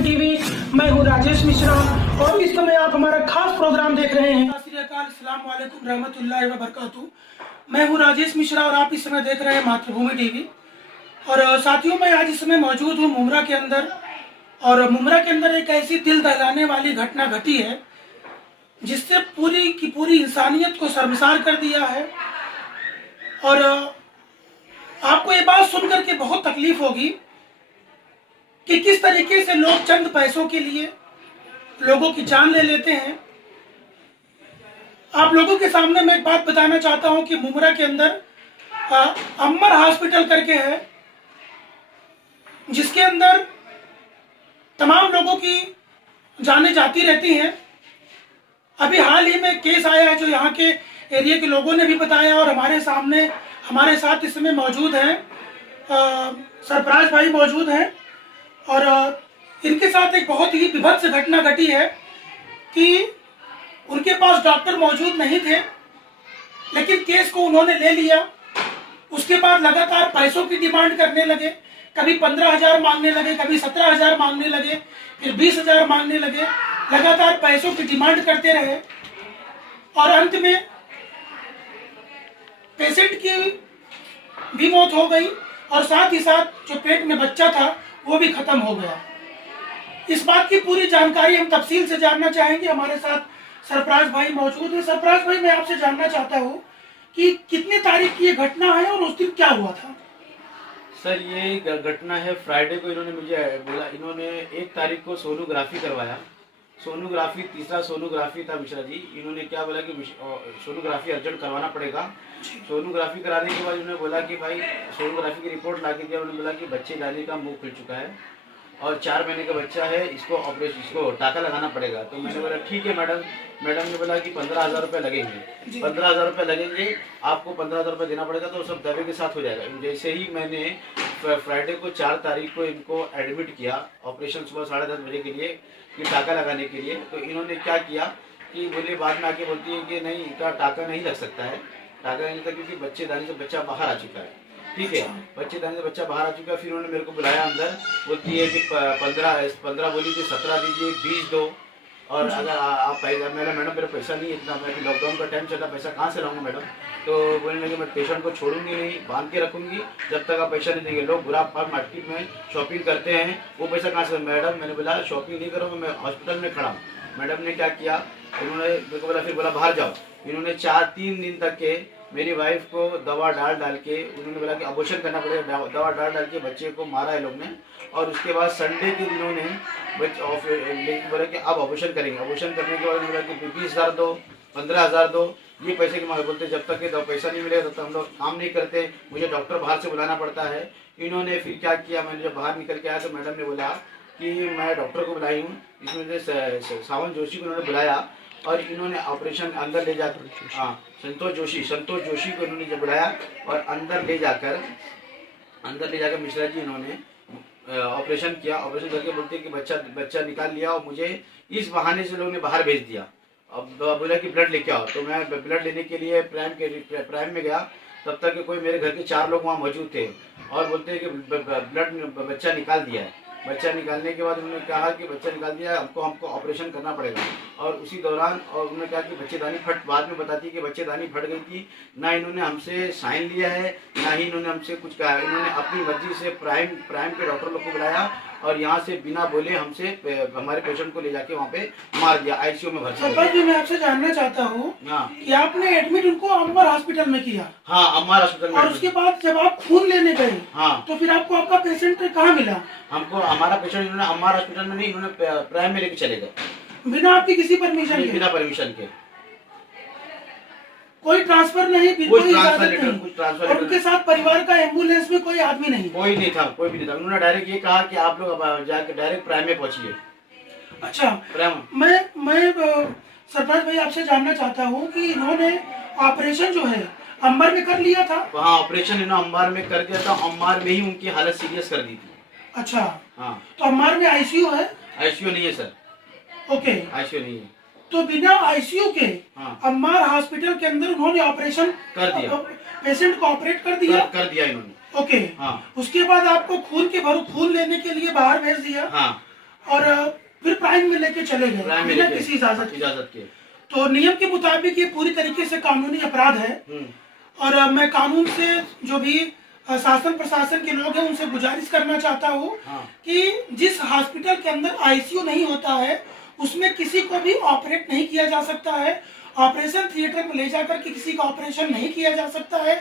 मातृभूमि टीवी। मैं हूँ राजेश मिश्रा और इस समय आप हमारा खास प्रोग्राम देख रहे हैं। अस्सलाम वालेकुम रहमतुल्लाहि व बरकातहू। मैं हूँ राजेश मिश्रा और आप इस समय देख रहे हैं मातृभूमि टीवी। और साथियों, मैं आज इस समय मौजूद हूँ मुमरा के अंदर, और मुमरा के अंदर एक ऐसी दिल दहलाने वाली घटना घटी है जिससे पूरी की पूरी इंसानियत को शर्मसार कर दिया है। और आपको ये बात सुनकर के बहुत तकलीफ होगी कि किस तरीके से लोग चंद पैसों के लिए लोगों की जान ले लेते हैं। आप लोगों के सामने मैं एक बात बताना चाहता हूं कि मुमरा के अंदर अम्बर हॉस्पिटल करके है, जिसके अंदर तमाम लोगों की जानें जाती रहती हैं। अभी हाल ही में केस आया है जो यहाँ के एरिया के लोगों ने भी बताया, और हमारे साथ इस समय मौजूद हैं सरफराज भाई मौजूद हैं। और इनके साथ एक बहुत ही विभत्स घटना घटी है कि उनके पास डॉक्टर मौजूद नहीं थे, लेकिन केस को उन्होंने ले लिया। उसके बाद लगातार पैसों की डिमांड करने लगे। कभी 15,000 मांगने लगे, कभी 17,000 मांगने लगे, फिर 20,000 मांगने लगे। लगातार पैसों की डिमांड करते रहे और अंत में पेशेंट की भी मौत हो गई और साथ ही साथ जो पेट में बच्चा था वो भी खत्म हो गया। इस बात की पूरी जानकारी हम तफसील से जानना चाहेंगे। हमारे साथ सरफराज भाई मौजूद है। सरफराज भाई, मैं आपसे जानना चाहता हूँ कि कितनी तारीख की ये घटना है और उस दिन क्या हुआ था? सर, ये घटना है फ्राइडे को। इन्होंने मुझे बोला, इन्होंने 1 तारीख को सोनोग्राफी करवाया। सोनोग्राफी, तीसरा सोनोग्राफी था मिश्रा जी। इन्होंने क्या बोला कि सोनोग्राफी अर्जेंट करवाना पड़ेगा। सोनोग्राफी कराने के बाद उन्होंने बोला कि भाई सोनोग्राफी की रिपोर्ट ला के दिया। उन्होंने बोला कि बच्चे दानी का मुंह खुल चुका है और 4 महीने का बच्चा है, इसको टाका लगाना पड़ेगा। तो मैंने बोला ठीक है मैडम। मैडम ने बोला कि 15,000 रुपये लगेंगे। 15,000 रुपये लगेंगे, आपको 15,000 रुपये देना पड़ेगा, तो सब दवे के साथ हो जाएगा। जैसे ही मैंने फ्राइडे को 4 तारीख को इनको एडमिट किया ऑपरेशन सुबह 10:30 बजे के लिए कि टाका लगाने के लिए, तो इन्होंने क्या किया कि बोले, बाद में आके बोलती है कि नहीं, इनका टाका नहीं लग सकता है। टाका नहीं लगता क्योंकि बच्चे दानी से बच्चा बाहर आ चुका है। ठीक है, बच्चे दाने से बच्चा बाहर आ चुका है। फिर उन्होंने मेरे को बुलाया अंदर, बोलती है कि 15 बोली थी, 17 दीजिए, 20 दो। और अगर आप पैसा, मैडम मेरा पैसा नहीं है इतना, मैं लॉकडाउन का टाइम चला, पैसा कहाँ से लाऊंगा मैडम? तो बोलने लगे, मैं पेशेंट को छोड़ूंगी नहीं, बांध के रखूंगी जब तक आप पैसा नहीं देंगे। लोग बुरा पाक मार्केट में शॉपिंग करते हैं, वो पैसा कहाँ से? मैडम, मैंने बोला शॉपिंग नहीं करूँगा, मैं हॉस्पिटल में खड़ा हूँ। मैडम ने क्या किया, उन्होंने मेरे को बोला, फिर बोला बाहर जाओ। इन्होंने 3 दिन तक के मेरी वाइफ को दवा डाल के, उन्होंने बोला कि अबॉर्शन करना पड़ेगा, दवा डाल के बच्चे को मारा है लोग ने। और उसके बाद संडे के दिनों ने बोला कि अब अबॉर्शन करेंगे। अबॉर्शन करने के बाद बोला कि 20,000 दो, 15,000 दो, ये पैसे की मांग। बोलते जब तक के पैसा नहीं मिलेगा तब तक हम लोग काम नहीं करते, मुझे डॉक्टर बाहर से बुलाना पड़ता है। इन्होंने फिर क्या किया, मैंने जब बाहर निकल के आया तो मैडम ने बोला कि मैं डॉक्टर को बुलाई हूँ। इसमें से सावन जोशी को उन्होंने बुलाया और इन्होंने ऑपरेशन अंदर ले जाकर, संतोष जोशी को इन्होंने जब बुलाया और अंदर ले जाकर मिश्रा जी इन्होंने ऑपरेशन किया। ऑपरेशन करके बोलते कि बच्चा निकाल लिया और मुझे इस बहाने से लोगों ने बाहर भेज दिया। अब बोला कि ब्लड लेके आओ, तो मैं ब्लड लेने के लिए प्राइम में गया। तब तक कि कोई मेरे घर के 4 लोग वहाँ मौजूद थे और बोलते हैं कि बच्चा निकाल दिया है। बच्चा निकालने के बाद उन्होंने कहा कि बच्चा निकाल दिया, हमको ऑपरेशन करना पड़ेगा। और उसी दौरान और उन्होंने कहा कि बच्चेदानी फट, बाद में बताती है कि बच्चेदानी फट गई थी। ना इन्होंने हमसे साइन लिया है, ना ही इन्होंने हमसे कुछ कहा। इन्होंने अपनी मर्जी से प्राइम के डॉक्टर लोग को बुलाया और यहाँ से बिना बोले हमसे हमारे पेशेंट को ले जाके वहाँ पे मार दिया, आईसीयू में भर्ती किया। जी, मैं आपसे जानना चाहता हूँ कि आपने एडमिट उनको अम्बर हॉस्पिटल में किया? हाँ, अम्बर हॉस्पिटल में। और उसके बाद जब आप खून लेने गए, हाँ, तो फिर आपको आपका पेशेंट कहाँ मिला? हमको हमारा पेशेंट इन्होंने अम्बर हॉस्पिटल में नहीं, इन्होंने प्राइम में लेके चले गए बिना आपकी किसी परमिशन के? बिना परमिशन के। कोई ट्रांसफर नहीं, कुछ ट्रांसफर और उनके साथ परिवार का एम्बुलेंस में कोई आदमी नहीं? कोई नहीं था, कोई भी नहीं था। उन्होंने डायरेक्ट ये कहा कि आप लोग जाकर डायरेक्ट प्राइम में पहुंचिए। अच्छा, प्राइम। मैं सरफराज भाई आपसे जानना चाहता हूँ कि इन्होंने ऑपरेशन जो है अंबर में कर लिया था? हाँ, ऑपरेशन इन्होंने अंबार में कर दिया था। अंबार में ही उनकी हालत सीरियस कर दी थी। अच्छा, हाँ। तो अंबार में आईसीयू है? आईसीयू नहीं है सर। ओके, आईसीयू नहीं है। तो बिना आईसीयू के अम्मार हॉस्पिटल के अंदर उन्होंने ऑपरेशन कर दिया, पेशेंट को ऑपरेट कर दिया? कर दिया इन्होंने। ओके, हाँ। उसके बाद आपको खून लेने के लिए बाहर भेज दिया? हाँ। और फिर प्राइम में लेके चले गए प्राइम में बिना लेके किसी इजाजत के। इजाजत के। तो नियम के मुताबिक ये पूरी तरीके से कानूनी अपराध है। और मैं कानून से जो भी शासन प्रशासन के लोग हैं उनसे गुजारिश करना चाहता हूँ कि जिस हॉस्पिटल के अंदर आईसीयू नहीं होता है उसमें किसी को भी ऑपरेट नहीं किया जा सकता है। ऑपरेशन थिएटर में ले जाकर के किसी का ऑपरेशन नहीं किया जा सकता है।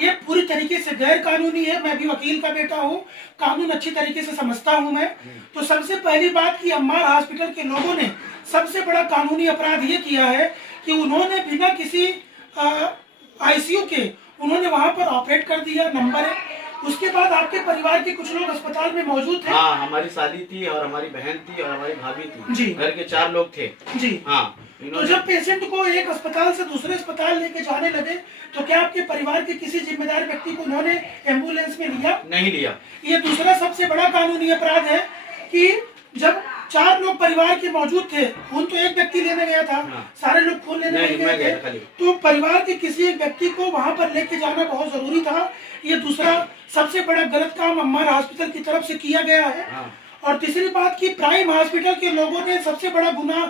ये पूरी तरीके से गैर कानूनी है। मैं भी वकील का बेटा हूँ, कानून अच्छी तरीके से समझता हूँ मैं। तो सबसे पहली बात कि अम्मार हॉस्पिटल के लोगों ने सबसे बड़ा कानूनी अपराध ये किया है कि उन्होंने बिना किसी आईसीयू के उन्होंने वहां पर ऑपरेट कर दिया। नंबर है। उसके बाद आपके परिवार के कुछ लोग अस्पताल में मौजूद थे। हाँ, हमारी शादी थी और हमारी बहन थी और हमारी भाभी थी जी। घर के 4 लोग थे जी। हाँ। तो जब पेशेंट को एक अस्पताल से दूसरे अस्पताल लेके जाने लगे तो क्या आपके परिवार के किसी जिम्मेदार व्यक्ति को उन्होंने एम्बुलेंस में लिया? नहीं लिया। ये दूसरा सबसे बड़ा कानूनी अपराध है कि जब 4 लोग परिवार के मौजूद थे, खून तो एक व्यक्ति लेने गया था। सारे लोग खून लेने नहीं गए थे। तो परिवार के किसी एक व्यक्ति को वहां पर लेके जाना बहुत जरूरी था। ये दूसरा सबसे बड़ा गलत काम अम्मार हॉस्पिटल की तरफ से किया गया है। और तीसरी बात कि प्राइम हॉस्पिटल के लोगों ने सबसे बड़ा गुनाह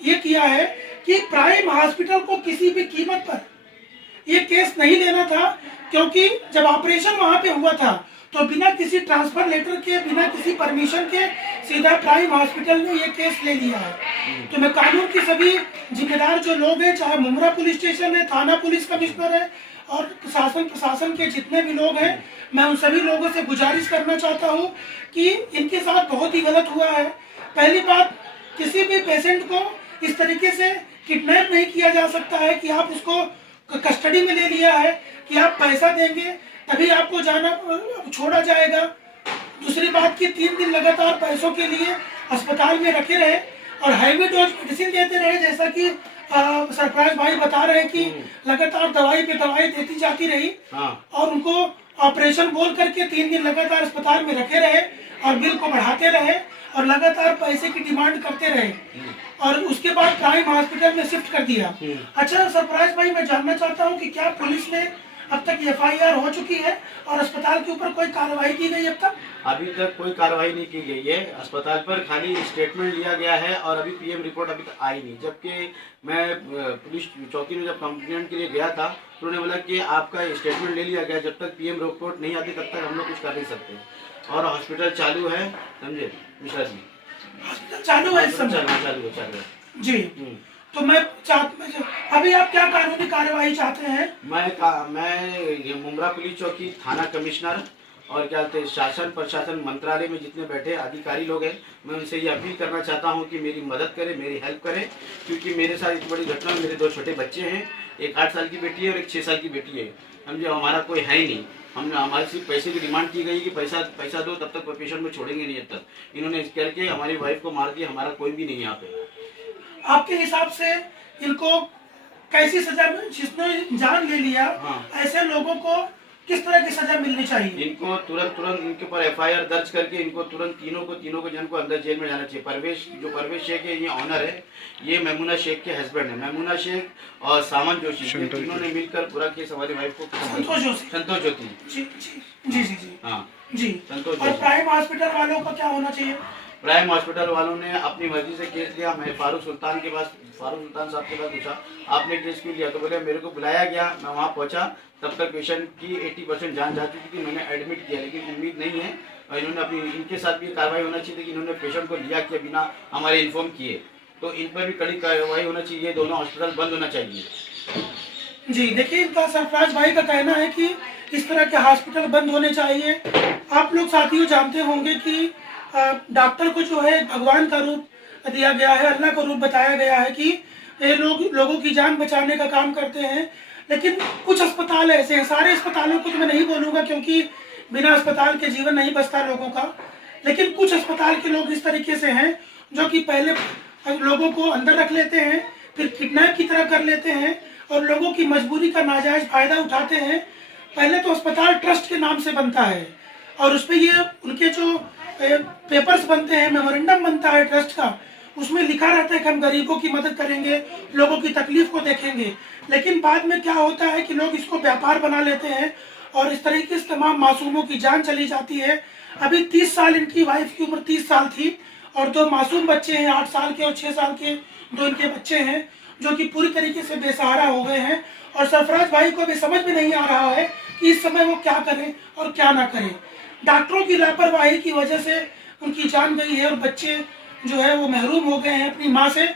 ये किया है कि प्राइम हॉस्पिटल को किसी भी कीमत पर ये केस नहीं लेना था, क्योंकि जब ऑपरेशन वहां पे हुआ था तो बिना किसी ट्रांसफर लेटर के, बिना किसी परमिशन के सीधा प्राइम हॉस्पिटल ने ये केस ले लिया है। तो मैं कानून की सभी जिम्मेदार जो लोग हैं, चाहे मुमरा पुलिस स्टेशन है, थाना पुलिस कमिश्नर है और शासन प्रशासन के जितने भी लोग हैं, मैं उन सभी लोगों से गुजारिश करना चाहता हूँ कि इनके साथ बहुत ही गलत हुआ है। पहली बात, किसी भी पेशेंट को इस तरीके से किडनैप नहीं किया जा सकता है कि आप उसको कस्टडी में ले लिया है कि आप पैसा देंगे तभी आपको जाना छोड़ा जाएगा। दूसरी बात कि 3 दिन लगातार पैसों के लिए अस्पताल में रखे रहे और हैवी डोज मेडिसिन देते रहे, जैसा कि सरफराज भाई बता रहे हैं कि लगातार दवाई पे दवाई देती जाती रही। और उनको ऑपरेशन बोल करके 3 दिन लगातार अस्पताल में रखे रहे और बिल को बढ़ाते रहे और लगातार पैसे की डिमांड करते रहे और उसके बाद प्राइम हॉस्पिटल में शिफ्ट कर दिया। अच्छा सरफराज भाई, मैं जानना चाहता हूँ कि क्या पुलिस ने अब तक एफआईआर हो चुकी है और अस्पताल के ऊपर कोई कार्रवाई की गई अब तक? अभी तक कोई कार्रवाई नहीं की गई है। अस्पताल पर खाली स्टेटमेंट लिया गया है और अभी पीएम रिपोर्ट अभी तक आई नहीं। जबकि मैं पुलिस चौकी में जब कंप्लेंट के लिए गया था तो उन्होंने बोला कि आपका स्टेटमेंट ले लिया गया, जब तक पीएम रिपोर्ट नहीं आती तब तक हम लोग कुछ कर नहीं सकते। और हॉस्पिटल चालू है, समझे मिश्रा जी? हॉस्पिटल चालू है, चालू है जी। तो मैं अभी आप क्या कानूनी कार्यवाही चाहते हैं? मैं मुमरा पुलिस चौकी, थाना कमिश्नर और क्या कहते हैं शासन प्रशासन मंत्रालय में जितने बैठे अधिकारी लोग हैं, मैं उनसे ये अपील करना चाहता हूँ कि मेरी मदद करें, मेरी हेल्प करें। क्योंकि मेरे साथ इतनी बड़ी घटना, मेरे 2 छोटे बच्चे हैं, एक 8 साल की बेटी है और एक 6 साल की बेटी है। समझे, हमारा कोई है ही नहीं। हमने हमारे सिर्फ पैसे की डिमांड की गई कि पैसा दो, तब तक पेशेंट को छोड़ेंगे नहीं। जब तक इन्होंने इस करके हमारी वाइफ को मार दिया। हमारा कोई भी नहीं यहाँ पे। आपके हिसाब से इनको कैसी सजा, जिसने जान ले लिया, ऐसे लोगों को किस तरह की सजा मिलनी चाहिए? इनको तुरंत इनके ऊपर एफआईआर दर्ज करके इनको तुरंत तीनों को जन को अंदर जेल में जाना चाहिए। परवेश शेख है, ये ऑनर है, ये मैमुना शेख के हस्बैंड है। मैमुना शेख और सावन जोशी, ये तीनों ने मिलकर पूरा केस हमारी वाइफ को संतोष ज्योति जी हाँ जी। संतोष। और प्राइम हॉस्पिटल वालों का क्या होना चाहिए? प्राइम हॉस्पिटल वालों ने अपनी मर्जी से केस लिया। मैं फारूक सुल्तान साहब के पास पूछा आपने केस क्यों लिया, तो बोले मेरे को बुलाया गया, मैं वहाँ पहुँचा, तब तक पेशेंट की 80% जान जा चुकी थी। मैंने एडमिट किया, लेकिन उम्मीद नहीं है और इन्होंने इनके साथ भी कार्रवाई होना चाहिए कि इन्होंने पेशेंट को लिया किया बिना हमारे इन्फॉर्म किए, तो इन पर भी कड़ी कार्रवाई होना चाहिए। ये दोनों हॉस्पिटल बंद होना चाहिए। जी देखिए, इनका सरफराज भाई का कहना है कि इस तरह के हॉस्पिटल बंद होने चाहिए। आप लोग साथियों जानते होंगे कि डॉक्टर को जो है भगवान का रूप दिया गया है, अल्लाह का रूप बताया गया है कि ये लोगों की जान बचाने का काम करते हैं। लेकिन कुछ अस्पताल ऐसे हैं, सारे अस्पतालों को तो मैं नहीं बोलूँगा क्योंकि बिना अस्पताल के जीवन नहीं बचता लोगों का, लेकिन कुछ अस्पताल के लोग इस तरीके से हैं जो कि पहले लोगों को अंदर रख लेते हैं, फिर किडनैप की तरह कर लेते हैं और लोगों की मजबूरी का नाजायज फायदा उठाते हैं। पहले तो अस्पताल ट्रस्ट के नाम से बनता है और उस पर ये उनके जो पेपर्स बनते हैं, मेमोरेंडम बनता है ट्रस्ट का, उसमें लिखा रहता है कि हम गरीबों की मदद करेंगे, लोगों की तकलीफ को देखेंगे। लेकिन बाद में क्या होता है कि लोग इसको व्यापार बना लेते हैं और इस तरीके से तमाम मासूमों की जान चली जाती है। अभी 30 साल इनकी वाइफ की उम्र 30 साल थी और दो मासूम बच्चे हैं 8 साल के और 6 साल के, दो इनके बच्चे हैं जो कि पूरी तरीके से बेसहारा हो गए हैं। और सरफराज भाई को भी समझ में नहीं आ रहा है कि इस समय वो क्या करें और क्या ना करें। डॉक्टरों की लापरवाही की वजह से उनकी जान गई है और बच्चे जो है वो महरूम हो गए हैं अपनी माँ से।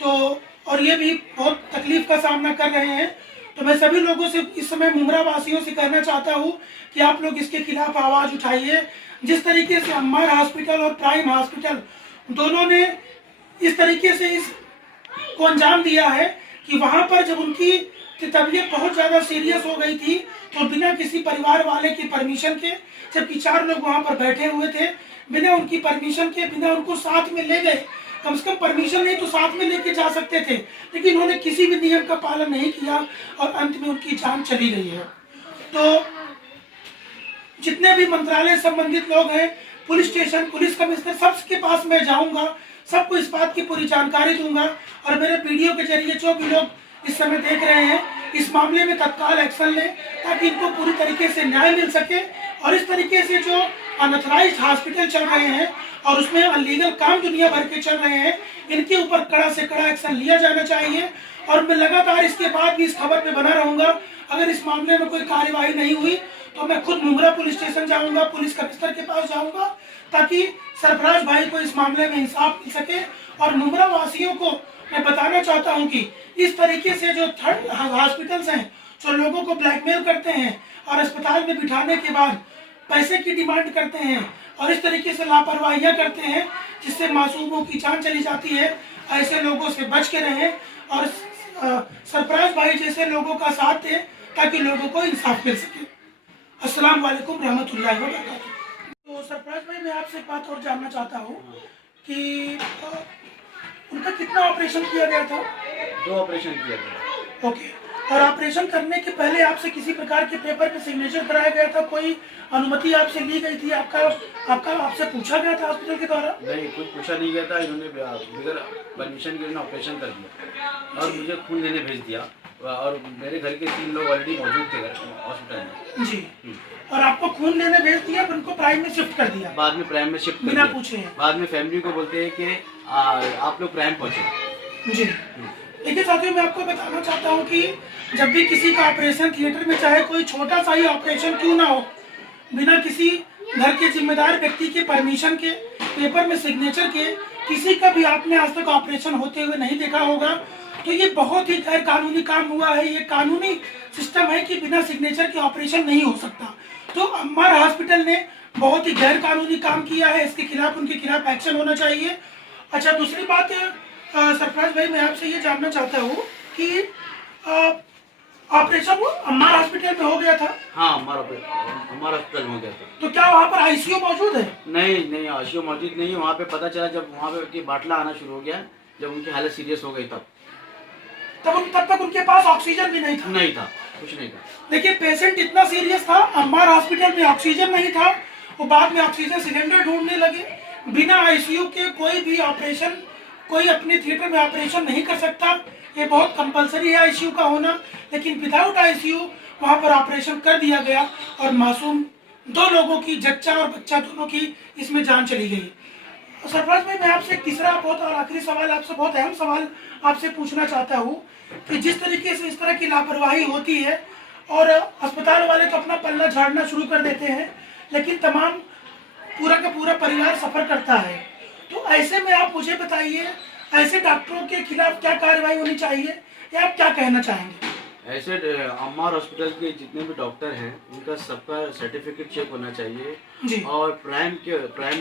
तो और ये भी बहुत तकलीफ का सामना कर रहे हैं। तो मैं सभी लोगों से इस समय मुमरा वासियों से कहना चाहता हूँ कि आप लोग इसके खिलाफ आवाज़ उठाइए। जिस तरीके से अम्मार हॉस्पिटल और प्राइम हॉस्पिटल दोनों ने इस तरीके से इस को अंजाम दिया है कि वहां पर जब उनकी तबीयत बहुत ज़्यादा सीरियस हो गई थी तो बिना किसी परिवार वाले की परमिशन के, जबकि 4 लोग वहां पर बैठे हुए थे, बिना उनकी परमिशन के, बिना उनको साथ में ले गए, कम से कम परमिशन नहीं तो साथ में लेके जा सकते थे, लेकिन उन्होंने किसी भी नियम का पालन नहीं किया और अंत में उनकी जान चली गई है। तो जितने भी मंत्रालय संबंधित लोग हैं, पुलिस स्टेशन, पुलिस कमिश्नर, सबके पास मैं जाऊंगा, सबको इस बात की पूरी जानकारी दूंगा और मेरे वीडियो के जरिए जो भी लोग इस समय देख रहे हैं इस मामले में तत्काल एक्शन लें ताकि इनको पूरी तरीके से न्याय मिल सके। और इस तरीके से जो अनऑथराइज्ड हॉस्पिटल चल रहे हैं और उसमें अनलीगल काम दुनिया भर के चल रहे हैं, इनके ऊपर कड़ा से कड़ा एक्शन लिया जाना चाहिए। और मैं लगातार इसके बाद भी इस खबर पे बना रहूंगा। अगर इस मामले में कोई कार्यवाही नहीं हुई तो मैं खुद मुमरा पुलिस स्टेशन जाऊंगा, पुलिस कमिश्नर के पास जाऊंगा ताकि सरफराज भाई को इस मामले में इंसाफ मिल सके। और मुमरा वासियों को मैं बताना चाहता हूं कि इस तरीके से जो थर्ड हॉस्पिटल्स हैं जो लोगों को ब्लैकमेल करते हैं और अस्पताल में बिठाने के बाद पैसे की डिमांड करते हैं और इस तरीके से लापरवाहियां करते हैं जिससे मासूमों की जान चली जाती है, ऐसे लोगों से बच के रहें और सरफराज भाई जैसे लोगों का साथ दें ताकि लोगों को इंसाफ मिल सके। अस्सलाम वालेकुम रहमतुल्लाहि व बरकातुहू। तो सरफराज भाई मैं आपसे एक बात और जानना चाहता हूँ कि उनका कितना ऑपरेशन किया गया था? 2 ऑपरेशन किया गया। ओके। और ऑपरेशन करने के पहले आपसे किसी प्रकार के पेपर पे सिग्नेचर कराया गया था? कोई अनुमति आपसे ली गई थी? आपसे पूछा गया था हॉस्पिटल के द्वारा? नहीं, कुछ पूछा नहीं गया था। इन्होंने बगैर परमिशन के ऑपरेशन कर दिया और मुझे खून लेने भेज दिया और मेरे घर के 3 लोग ऑलरेडी मौजूद थे हॉस्पिटल में। जी। और आपको खून लेने भेज दिया, उनको प्राइम में शिफ्ट कर दिया? बाद में प्राइम में शिफ्ट कर बिना दिया। पूछे? बाद में फैमिली को बोलते हैं कि आप लोग प्राइम पहुँचे। जी। देखिए साथियों, मैं आपको बताना चाहता हूँ कि जब भी किसी का ऑपरेशन थिएटर में, चाहे कोई छोटा सा ही ऑपरेशन क्यों ना हो, बिना किसी घर के जिम्मेदार व्यक्ति के परमिशन के, पेपर में सिग्नेचर के, किसी का भी आपने आज तक ऑपरेशन होते हुए नहीं देखा होगा। तो ये बहुत ही गैर कानूनी काम हुआ है। ये कानूनी सिस्टम है कि बिना सिग्नेचर के ऑपरेशन नहीं हो सकता। तो अम्मार हॉस्पिटल ने बहुत ही गैर कानूनी काम किया है, इसके खिलाफ, उनके खिलाफ एक्शन होना चाहिए। अच्छा, दूसरी बात सरफराज भाई मैं आपसे ये जानना चाहता हूँ कि ऑपरेशन अम्मार हॉस्पिटल में हो गया था? हाँ, हमारा हॉस्पिटल में हो गया था। तो क्या वहाँ पर आईसीयू मौजूद है? नहीं, आईसीयू मौजूद नहीं है। वहाँ पे पता चला जब वहाँ पे कि बाटला आना शुरू हो गया, जब उनकी हालत सीरियस हो गई तब तक उनके पास ऑक्सीजन भी नहीं था? नहीं था, कुछ नहीं था। देखिए, पेशेंट इतना सीरियस था, अम्मार हॉस्पिटल में ऑक्सीजन नहीं था, वो बाद में ऑक्सीजन सिलेंडर ढूंढने लगे। बिना आईसीयू के कोई भी ऑपरेशन, कोई अपने थिएटर में ऑपरेशन नहीं कर सकता। ये बहुत कंपलसरी है आईसीयू का होना, लेकिन विदाउट आईसीयू वहाँ पर ऑपरेशन कर दिया गया और मासूम 2 लोगों की, जच्चा और बच्चा दोनों की, इसमें जान चली गई। सरफराज भाई मैं आपसे तीसरा बहुत और आखिरी सवाल, आपसे बहुत अहम सवाल आपसे पूछना चाहता हूँ कि जिस तरीके से इस तरह की लापरवाही होती है और अस्पताल वाले तो अपना पल्ला झाड़ना शुरू कर देते हैं, लेकिन तमाम पूरा का पूरा परिवार सफर करता है। तो ऐसे में आप मुझे बताइए, ऐसे डॉक्टरों के खिलाफ क्या कार्रवाई होनी चाहिए या आप क्या कहना चाहेंगे? ऐसे अम्मार हॉस्पिटल के जितने भी डॉक्टर हैं उनका सबका सर्टिफिकेट चेक होना चाहिए जी। और प्राइम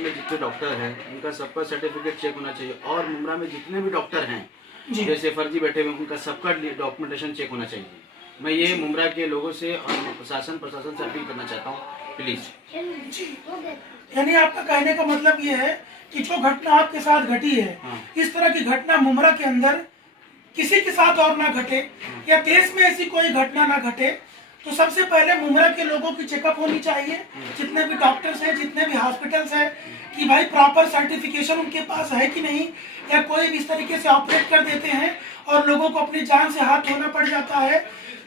में जितने डॉक्टर हैं उनका सबका सर्टिफिकेट चेक होना चाहिए और मुमरा में जितने भी डॉक्टर हैं जैसे फर्जी बैठे हुए उनका सबका डॉक्यूमेंटेशन चेक होना चाहिए। मैं ये मुमरा के लोगों से और प्रशासन से अपील करना चाहता हूँ, प्लीज। जी, यानी आपका कहने का मतलब ये है कि जो घटना आपके साथ घटी है, इस तरह की घटना मुमरा के अंदर किसी के साथ और ना घटे या देश में ऐसी कोई घटना ना घटे। तो सबसे पहले मुमरा के लोगों की चेकअप होनी चाहिए, जितने भी डॉक्टर्स हैं, जितने भी हॉस्पिटल्स हैं, कि भाई प्रॉपर सर्टिफिकेशन उनके पास है कि नहीं, या कोई भी इस तरीके से ऑपरेट कर देते हैं और लोगों को अपनी जान से हाथ धोना पड़ जाता है।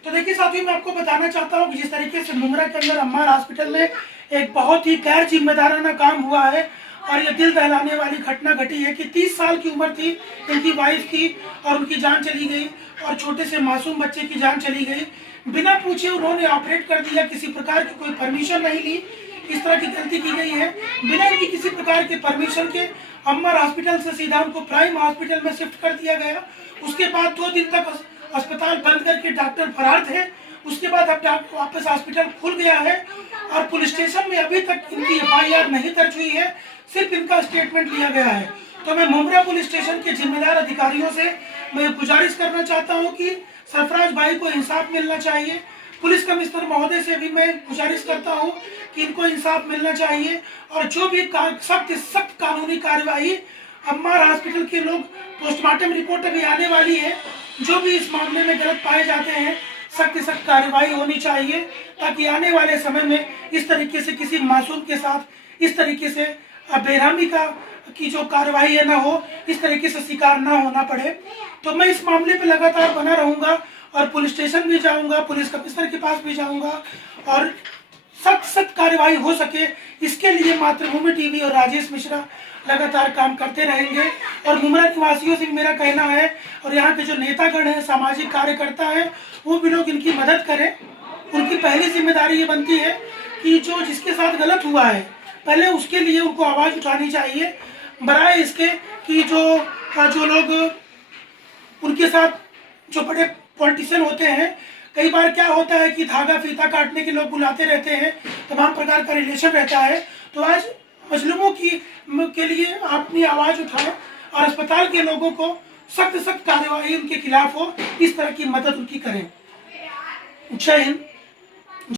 तो देखिए साथियों, मैं आपको बताना चाहता हूँ कि जिस तरीके से मुमरा के अंदर अम्मार हॉस्पिटल में एक बहुत ही गैर जिम्मेदाराना काम हुआ है, और ये दिल दहलाने वाली घटना घटी है कि 30 साल की उम्र थी इनकी वाइफ की और उनकी जान चली गई और छोटे से मासूम बच्चे की जान चली गई। बिना पूछे उन्होंने ऑपरेट कर दिया, किसी प्रकार की कोई परमिशन नहीं ली। इस तरह की गलती की गई है बिना इनकी किसी प्रकार के परमिशन के। अम्बर हॉस्पिटल से सीधा उनको प्राइम हॉस्पिटल में शिफ्ट कर दिया गया। उसके बाद 2 दिन तक अस्पताल बंद करके डॉक्टर फरार थे। उसके बाद अब वापस हॉस्पिटल खुल गया है और पुलिस स्टेशन में अभी तक इनकी FIR नहीं दर्ज हुई है, सिर्फ इनका स्टेटमेंट लिया गया है। तो मैं मुमरा पुलिस स्टेशन के जिम्मेदार अधिकारियों से मैं गुजारिश करना चाहता हूं कि सरफराज भाई को इंसाफ मिलना चाहिए। पुलिस कमिश्नर महोदय से भी मैं गुजारिश करता हूं कि इनको इंसाफ मिलना चाहिए और जो भी सख्त कानूनी कार्यवाही, अम्मार हॉस्पिटल के लोग, पोस्टमार्टम रिपोर्ट अभी आने वाली है, जो भी इस मामले में गलत पाए जाते हैं सख्त कार्रवाई होनी चाहिए, ताकि आने वाले समय में इस तरीके से किसी मासूम के साथ इस तरीके से बेरहमी की जो कार्रवाई है ना हो, इस तरीके से शिकार ना होना पड़े। तो मैं इस मामले पे लगातार बना रहूंगा और पुलिस स्टेशन भी जाऊंगा, पुलिस कमिश्नर के पास भी जाऊंगा और सख्त कार्रवाई हो सके, इसके लिए मातृभूमि टीवी और राजेश मिश्रा लगातार काम करते रहेंगे। और मुमरा निवासियों से भी मेरा कहना है और यहाँ के जो नेतागण हैं, सामाजिक कार्यकर्ता हैं, वो भी लोग इनकी मदद करें। उनकी पहली जिम्मेदारी ये बनती है कि जो जिसके साथ गलत हुआ है पहले उसके लिए उनको आवाज़ उठानी चाहिए, बराए इसके कि जो लोग उनके साथ जो बड़े पॉलिटिशियन होते हैं, कई बार क्या होता है कि धागा फीता काटने के लोग बुलाते रहते हैं, तमाम प्रकार का रिलेशन रहता है। तो आज मजलूमों के लिए आप अपनी आवाज़ उठाएं और अस्पताल के लोगों को सख्त कार्रवाई उनके खिलाफ हो, इस तरह की मदद उनकी करें। जय हिंद।